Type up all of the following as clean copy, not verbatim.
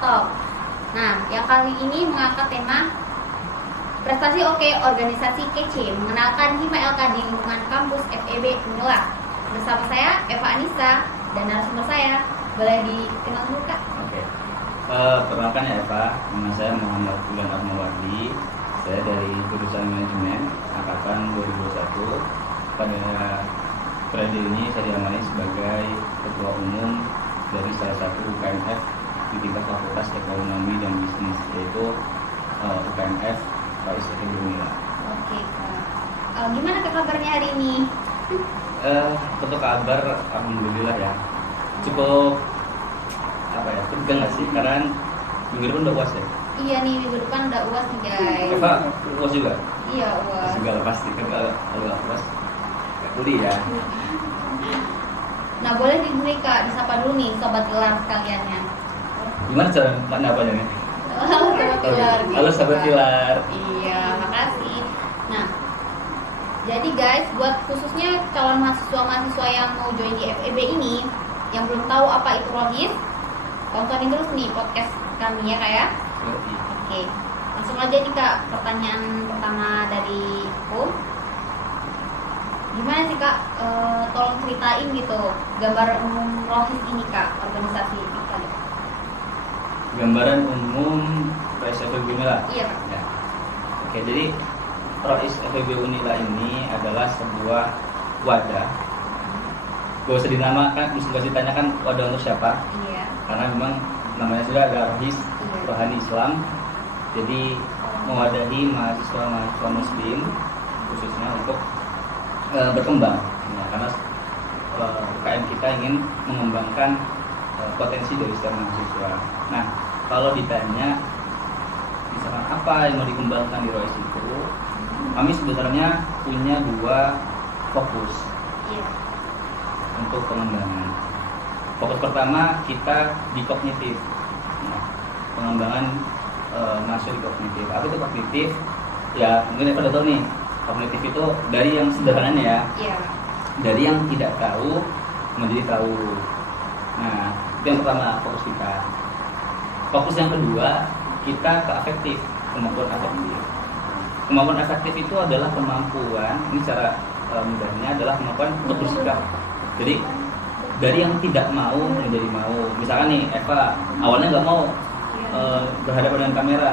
Talk. Nah, yang kali ini mengangkat tema prestasi oke, organisasi kece, mengenalkan Hima LK di lingkungan kampus FEB Unila. Bersama saya Eva Anissa dan narasumber saya. Boleh dikenal dulu Kak? Oke. Perkenalkan ya Eva, nama saya Muhammad Fulan Armawardi. Saya dari jurusan manajemen angkatan 2021. Pada periode ini saya diamani sebagai ketua umum dari salah satu UKMF di tingkat Fakultas Ekonomi dan Bisnis, yaitu UKMF Rois FEB Unila. Oke Kak. Gimana Kak kabarnya hari ini? Untuk kabar alhamdulillah ya. Cukup tegang nggak sih? Karena minggu depan udah UAS ya? Iya nih, minggu depan udah UAS nih guys. Eva UAS juga? Iya UAS. Segala pasti kan kalau UAS nggak kuliah. Nah boleh diberi Kak, disapa dulu nih sobat gelar sekaliannya. Gimana cara menyapanya nih? Halo sobat gelar. Halo sobat gelar. Iya, makasih. Nah, jadi guys, buat khususnya calon mahasiswa yang mau join di FEB ini, yang belum tahu apa itu ROHIS, tontonin terus nih podcast kami ya Kak ya. Oke, langsung aja nih Kak, pertanyaan pertama dari aku. Gimana sih Kak, tolong ceritain gitu gambaran umum ROHIS ini Kak, organisasi apa deh? Gambaran umum Rois FEB Unila. Iya Kak. Ya. Oke, jadi Rois FEB Unila ini adalah sebuah wadah. Gak usah dinamakan, gak usah ditanyakan wadah untuk siapa. Iya. Karena memang namanya sudah ada ROHIS, Iya. Rohani Islam. Jadi mewadahi mahasiswa muslim khususnya untuk berkembang. Nah, karena UKM kita ingin mengembangkan potensi dari setiap mahasiswa. Nah, kalau ditanya misalkan apa yang mau dikembangkan di ROIS itu, kami sebenarnya punya dua fokus Iya. untuk pengembangan. Fokus pertama kita di kognitif. Nah, pengembangan masuk di kognitif. Apa itu kognitif? Ya mungkin Eva udah tahu nih. Kognitif itu dari yang sederhananya ya, Iya. dari yang tidak tahu menjadi tahu. Nah, itu yang pertama fokus kita. Fokus yang kedua kita ke afektif, kemampuan afektif. Kemampuan afektif itu adalah kemampuan, ini secara mudahnya adalah kemampuan untuk bersikap. Jadi dari yang tidak mau menjadi mau. Misalkan nih Eva awalnya nggak mau berhadapan dengan kamera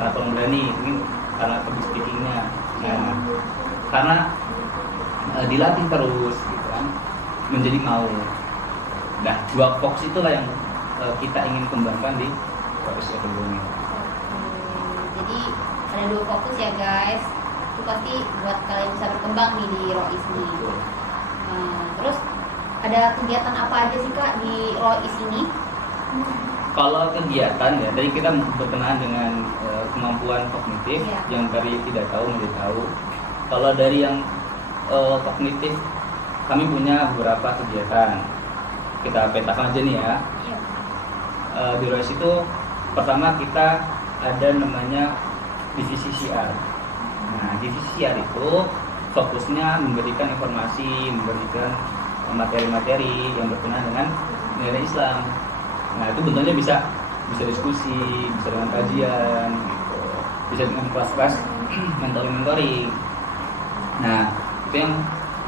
karena kurang berani, mungkin karena public speakingnya. Nah, karena dilatih terus gitu kan, menjadi mau. Nah, dua fokus itulah yang kita ingin kembangkan di ROIS FEB Unila. Jadi ada dua fokus ya guys. Itu pasti buat kalian bisa berkembang nih di ROIS ini. Terus ada kegiatan apa aja sih Kak di ROIS ini? Kalau kegiatan ya, dari kita berkenaan dengan kemampuan kognitif, Iya. yang dari tidak tahu menjadi tahu. Kalau dari yang kognitif, kami punya beberapa kegiatan. Kita petakan aja nih ya. Iya. Di ROIS itu pertama kita ada namanya divisi CR. Nah, divisi CR itu fokusnya memberikan informasi, memberikan materi-materi yang berkenaan dengan nilai Islam. Nah, itu bentuknya bisa diskusi, bisa dengan kajian, gitu. Bisa dengan kelas-kelas mentoring. Nah, itu yang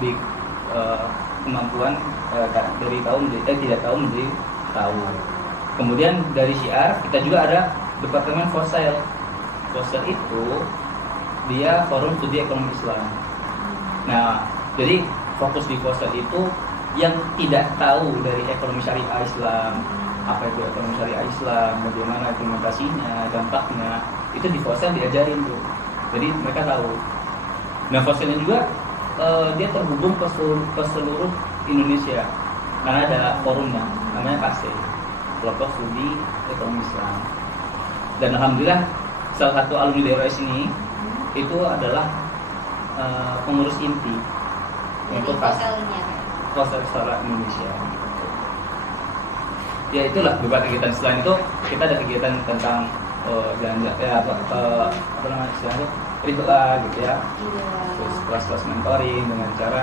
lebih kemampuan dari tahu menjadi tidak tahu menjadi tahu. Kemudian dari CR kita juga ada departemen FOSEL. FOSEL itu dia Forum Studi Ekonomi Islam. Nah, jadi fokus di FOSEL itu yang tidak tahu dari ekonomi syariah Islam, apa itu ekonomi syariah Islam, bagaimana implementasinya, dampaknya, itu di FOSEL diajarin tuh. Jadi mereka tahu. Nah, FOSELnya juga dia terhubung ke seluruh Indonesia karena ada forumnya namanya KASE, Kelompok Studi Ekonomi Islam. Dan alhamdulillah salah satu alumni dari ROIS ini itu adalah pengurus inti untuk FOSEL ini ya Kak? FOSEL secara Indonesia. Ya itulah beberapa kegiatan. Selain itu kita ada kegiatan tentang jalan-jalan ya apa namanya istilahnya ritual gitu ya. Iya. Terus kelas-kelas mentoring dengan cara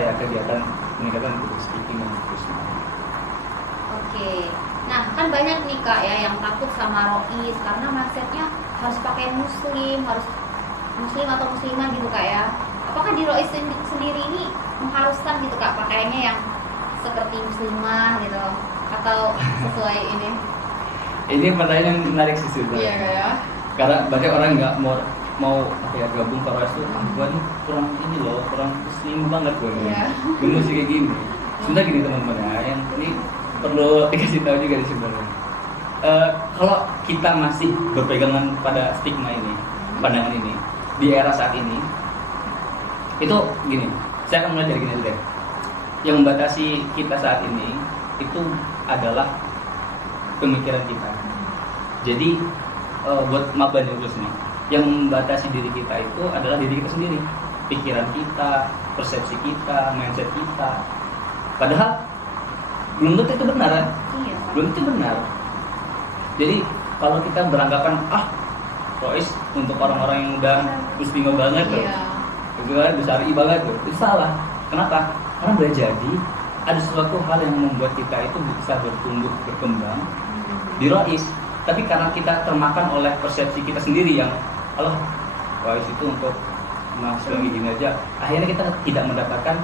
ya kegiatan peningkatan public speaking dan seterusnya. Oke. Nah, kan banyak nih Kak ya yang takut sama Rois karena mindsetnya harus pakai muslim, harus muslim atau muslimah gitu Kak ya. Apakah di Rois sendiri ini mengharuskan gitu Kak pakaiannya yang seperti muslimah gitu atau sesuai ini? Ini pertanyaan yang menarik sih Iya sebenarnya. Kak ya. Karena banyak orang nggak mau apa ya, gabung ke Rois tuh, gua nih kurang ini loh, kurang muslim banget gue nih. Iya. Gue mesti kayak gini. Sebenarnya gini teman-teman ya, yang ini perlu dikasih tahu juga di sebenarnya. Kalau kita masih berpegangan pada stigma ini, pandangan ini di era saat ini, itu gini. Saya akan mulai dari gini dulu deh. Yang membatasi kita saat ini itu adalah pemikiran kita. Jadi buat maba nih khususnya, yang membatasi diri kita itu adalah diri kita sendiri, pikiran kita, persepsi kita, mindset kita. Padahal belum tentu itu benar kan? Iya. Kak. Belum tentu benar. Jadi kalau kita beranggapan Rois untuk orang-orang yang udah muslimah banget tuh, Iya. itu kan besari banget tuh, itu salah. Kenapa? Karena boleh jadi ada suatu hal yang membuat kita itu bisa bertumbuh berkembang di Rois, tapi karena kita termakan oleh persepsi kita sendiri yang Rois itu untuk mahasiswa gini aja, akhirnya kita tidak mendapatkan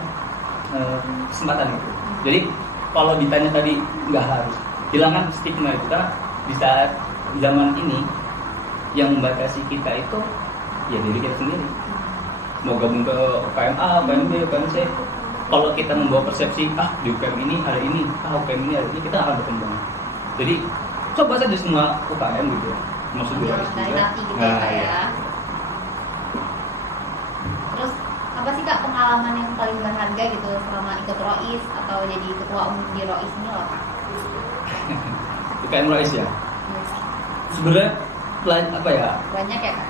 kesempatan itu. Jadi kalau ditanya tadi nggak harus, hilangkan stigma itu, karena di saat zaman ini yang membatasi kita itu ya diri kita sendiri. Mau gabung ke UKM A, UKM B, UKM C, kalau kita membawa persepsi di UKM ini ada ini, UKM ini ada ini, kita akan berkembang. Jadi coba saja semua UKM gitu, maksud gue Dari hati gitu ya Kak ya. Terus apa sih Kak pengalaman yang paling berharga gitu selama ikut Rois atau jadi ketua umum di Rois ini loh Kak? UKM Rois ya. Sebenarnya apa ya? Banyak ya Kak?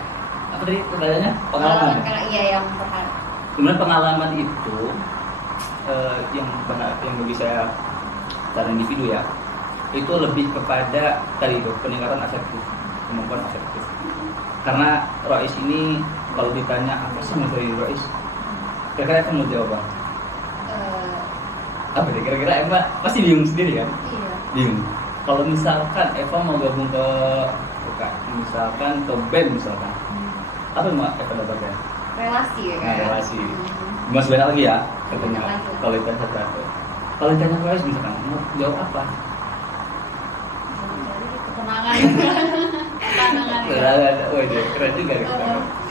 Apa tadi pertanyaannya? Pengalaman. Kalau iya yang berharga. Sebenarnya pengalaman itu yang bagi saya secara individu ya, itu lebih kepada tadi itu peningkatan aseptif, kemampuan aseptif. Karena Rois ini kalau ditanya apa sih materi Rois, kira-kira aku mau jawab apa? Apa deh? Kira-kira Emma pasti bingung sendiri kan? Iya. Bingung. Kalau misalkan Eva mau gabung ke misalkan ke band misalkan, apa yang mau Eva dapatkan? Relasi ya Kak? Nah, ya? relasi. Mas banyak lagi ya katanya. Banyak lagi. Kalau ditanya satu, kalau ditanya Rois misalkan mau jawab apa? Ketenangan. Ketenangan ya. Oh iya, keren juga gitu.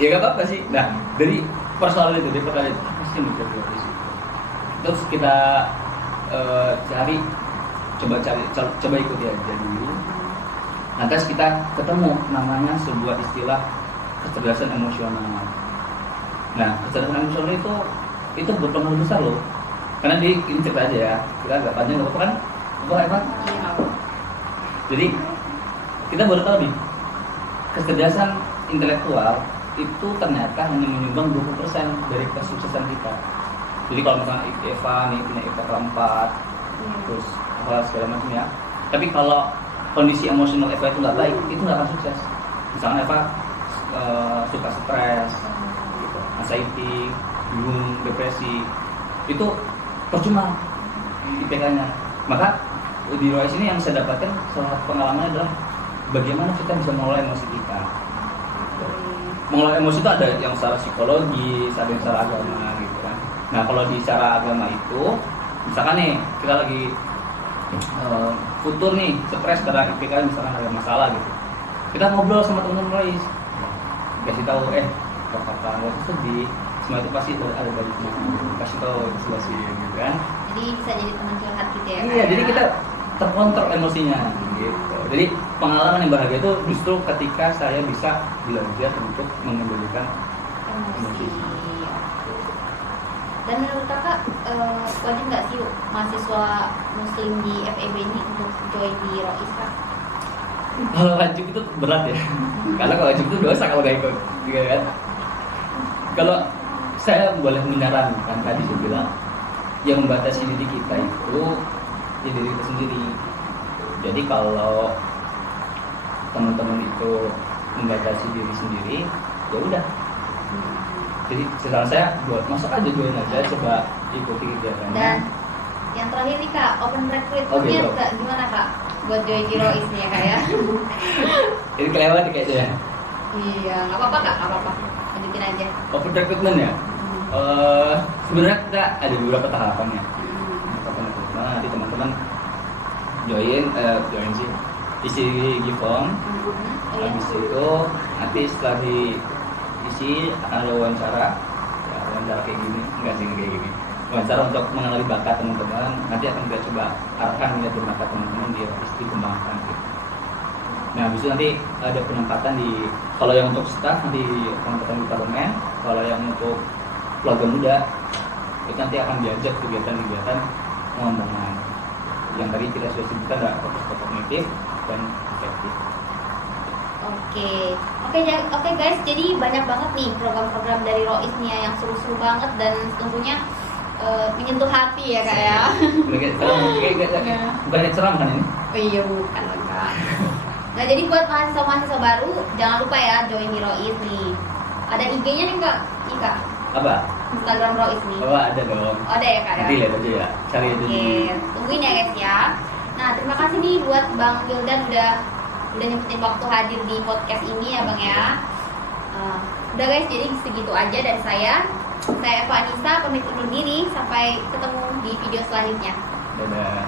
Ya gak apa-apa sih. Nah, dari persoalan itu, dari pertanyaan itu, apa sih yang menjadi Rois? Terus kita coba ikuti aja dulu. Lantas kita ketemu namanya sebuah istilah kecerdasan emosional. Nah, kecerdasan emosional itu berpengaruh besar loh. Karena ini cerita aja ya, kita agak panjang nggak apa-apa kan? Apa Evan? Iya. Jadi kita baru tahu nih, kecerdasan intelektual itu ternyata hanya menyumbang 20% dari kesuksesan kita. Jadi kalau misalnya Eva nih punya IPK 4, terus apa segala macam ya. Tapi kalau kondisi emosional Eva itu nggak baik, itu nggak akan sukses. Misalnya Eva suka stres, gitu, anxiety, bingung, depresi, itu percuma IPK-nya. Maka di Rois ini yang saya dapatkan salah satu pengalaman adalah bagaimana kita bisa mengelola emosi kita. Mengelola emosi itu ada yang secara psikologis, ada yang secara agama gitu kan. Nah kalau di secara agama itu, misalkan nih kita lagi futur nih, stres karena IPK misalkan ada masalah gitu, kita ngobrol sama teman-teman Rois, kasih tahu kata nggak usah sedih, semua itu pasti ada baiknya, kasih tahu solusi gitu kan. Jadi bisa jadi teman curhat gitu ya? Iya, jadi kita terkontrol emosinya gitu. Jadi pengalaman yang berharga itu justru ketika saya bisa belajar untuk mengendalikan emosi. Dan menurut kakak wajib nggak sih mahasiswa muslim di FEB ini untuk join di Rois Kak? Kalau wajib itu berat ya, karena kalau wajib itu dosa kalau nggak ikut, gitu kan. Kalau saya boleh menyarankan, tadi saya bilang yang membatasi diri kita itu ya diri kita sendiri. Jadi kalau teman-teman itu membatasi diri sendiri, ya udah. Jadi saran saya buat masuk aja, join aja, coba ikuti kegiatannya. Dan yang terakhir nih Kak, open recruitment-nya Oke, bro. gimana Kak? Buat join di Rois nih ya Kak ya. Ini kelewat kayaknya. Iya, nggak apa-apa Kak, nggak apa-apa. Lanjutin aja. Open recruitment ya. Sebenarnya kita ada beberapa tahapan ya. Open recruitment nanti teman-teman join sih, isi give form. Habis itu nanti setelah diisi akan ada wawancara. Ya, wawancara kayak gini, enggak sih kayak gini. Wawancara untuk mengenali bakat teman-teman. Nanti akan kita coba arahkan lihat bakat teman-teman dia dikembangkan. Gitu. Nah, habis itu nanti ada penempatan di, kalau yang untuk staff nanti penempatan di parlemen, kalau yang untuk keluarga muda itu nanti akan diajak kegiatan-kegiatan pengembangan yang tadi kita sudah sebutkan, ada fokus kognitif dan efektif. Oke guys, jadi banyak banget nih program-program dari Rois nih ya, yang seru-seru banget dan tentunya menyentuh hati ya Kak ya. Bukan seram kan ini? Oh iya bukan Kak. Nah jadi buat mahasiswa-mahasiswa baru jangan lupa ya join di Rois nih. Ada IG-nya nih Kak? Iya Kak. Apa? Instagram Rois nih. Oh, ada dong. Oh, ada ya Kak ya. Nanti lihat aja ya. Cari aja di. Tungguin ya guys ya. Nah terima kasih nih buat Bang Wildan udah nyempetin waktu hadir di podcast ini ya Bang ya. Udah guys, jadi segitu aja dari saya. Saya Eva Anissa pamit undur diri, sampai ketemu di video selanjutnya. Dadah.